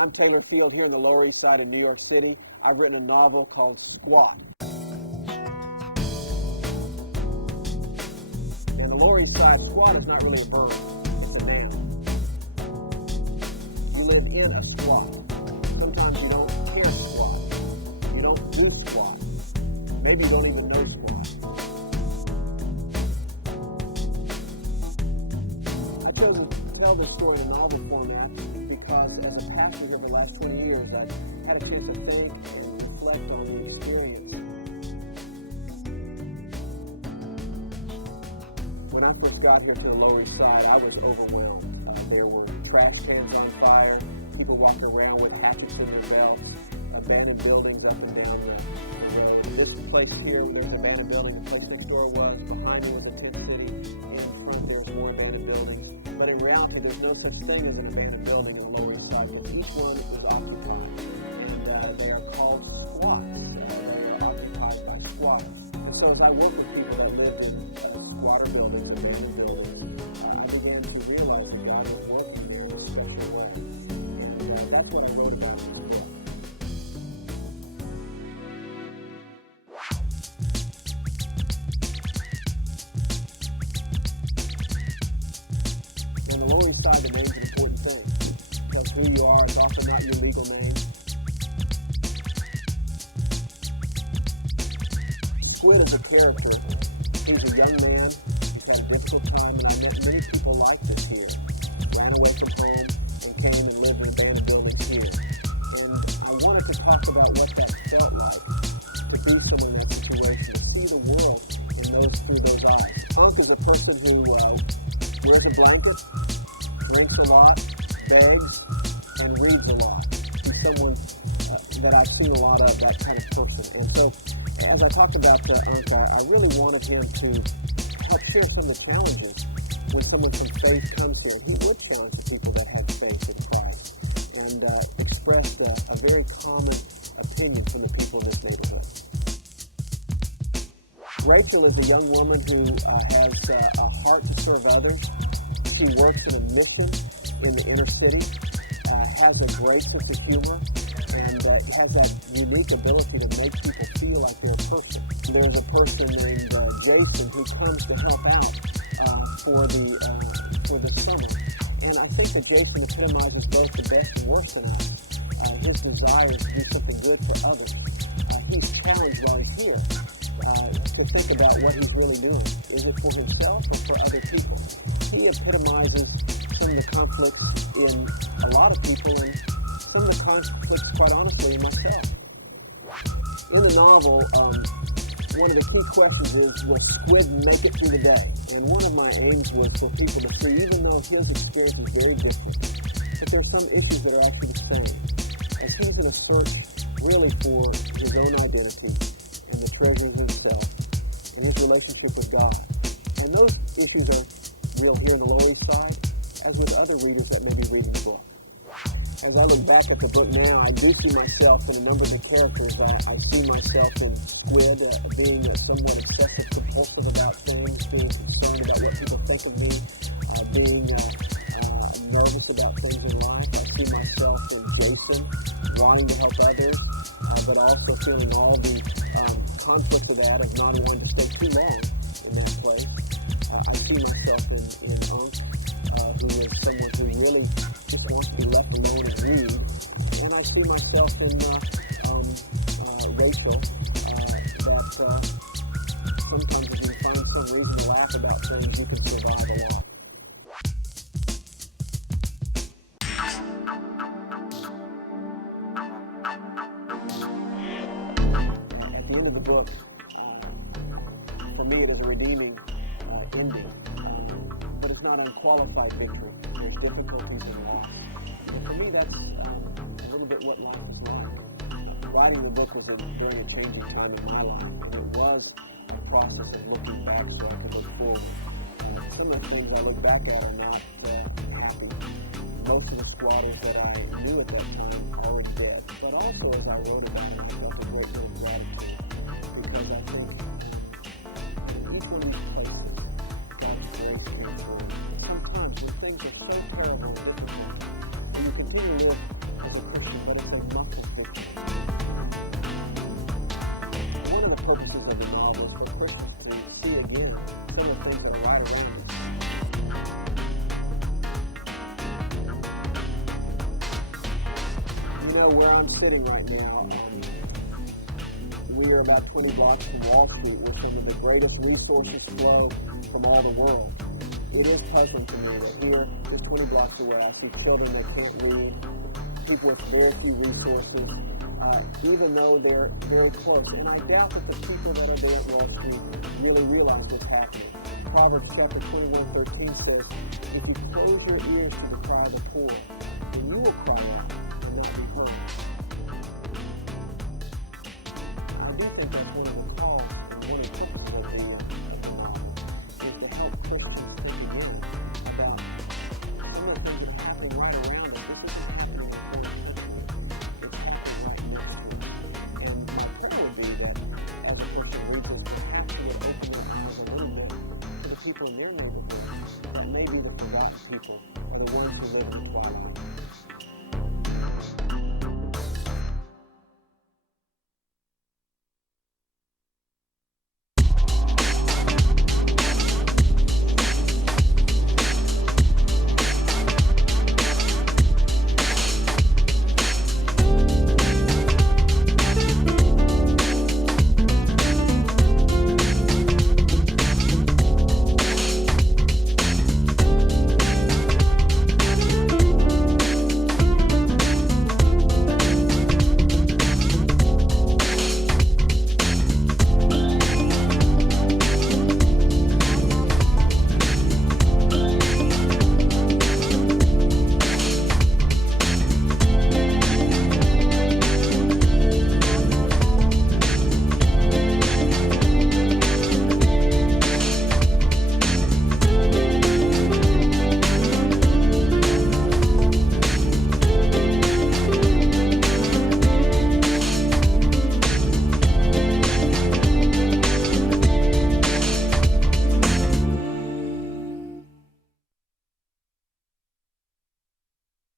I'm Taylor Field here in the Lower East Side of New York City. I've written a novel called Squaw. In the Lower East Side, squat is not really a verb, it's a noun. You live in a squat. Sometimes you don't feel squat. You don't do squat. Maybe you don't even know squat. I chose to tell this story in a novel format because of the passage of the last 10 years. I've had a chance to think and reflect on the experience. When I first got here to the Lower East Side, I was overwhelmed. There were trash cans on fire, people walking around with packets in their walls, abandoned buildings up and down there. This place here, there's an abandoned building, the postal store was, behind me was a tent city, and in front there was more abandoned buildings. But in reality, there's no such thing as an abandoned building in the Lower East Side. Each one is occupied, and they are called squats. They are occupied by squats. And so as I work with people that live in squatter buildings and abandoned buildings, I begin to realize that while they're working in a special way. And that's what I wrote about today. In the Lower East Side, the name's an important thing. Because who you are is often not your legal name. Squid is a character. He's a young man. He's had a difficult time, and I met many people like this here. Ran away from home and came and lived in abandoned buildings here. And I wanted to talk about what that felt like to be someone in that situation, to see the world and through those eyes. Punk is a person who wears a blanket, drinks a lot, begs, and reads a lot. He's someone that I've seen a lot of, that kind of person. And so, as I talked about Uncle, I really wanted him to help clear some of the challenges when someone from faith comes here. He would challenge the people that have faith in Christ and express a very common opinion from the people in this neighborhood. Rachel is a young woman who has a heart to serve others. She works in a mission in the inner city, has a great sense of humor, and has that unique ability to make people feel like they're a person. There's a person named Jason who comes to help out for the summer. And I think that Jason epitomizes both the best and worst in us. His desire is to do something good for others. He's challenged while he's here to think about what he's really doing. Is it for himself or for other people? He epitomizes some of the conflicts in a lot of people and some of the conflicts, quite honestly, in myself. In the novel, one of the key questions is, will Squid make it through the day? And one of my aims was for people to see, even though his experience is very different, that there's some issues that are actually the same. And he's in a search really for his own identity and the treasures of himself and his relationship with God. And those issues are real here in the Lower East Side, as with other readers that may be reading the book. As I look back at the book now, I do see myself in a number of the characters. I see myself in Squid being somewhat obsessive compulsive about things, being concerned about what people think of me, being nervous about things in life. I see myself in Jason, wanting to help others, but also feeling all the conflict of that of not wanting to stay too long in that place. I see myself in Unc, who is someone who really just wants to be left alone and read. And I see myself in Rachel, that sometimes if you find some reason to laugh about things, you can survive a lot. At the end of the book, for me it is a redeeming ending. But it's not unqualified business. There's difficulties in life. And for me, that's a little bit what life is like. Writing the book was a very changing time in my life. And it was a process of looking back so I could look forward. And some of the things I look back at are not happy. Most of the squatters that I knew at that time are dead. But also, as I wrote about it, I felt a great deal of gratitude. Because I think each one of these places, sometimes these things are so terrible and difficult, and you continue to live as a where I'm sitting right now, we are about 20 blocks from Wall Street, where some of the greatest resources flow from all the world. It is puzzling to me that here, just 20 blocks away, I see children that can't read, people with very few resources, even though they're very close. And I doubt that the people that are there at Wall Street really realize what's happening. Proverbs chapter 21:13 says, if you close your ears to the cry of the poor, then you will cry out and not be heard. I do think that's one of the calls, one of the questions that we is to help Christians take a look about some of the things that are happening right around us. This isn't happening in the same It's happening right next to us. And my prayer would be that as a Christian leader, perhaps we would open up a little bit to the people in their neighborhood that may be the forgotten people, or the ones who live in the twilight.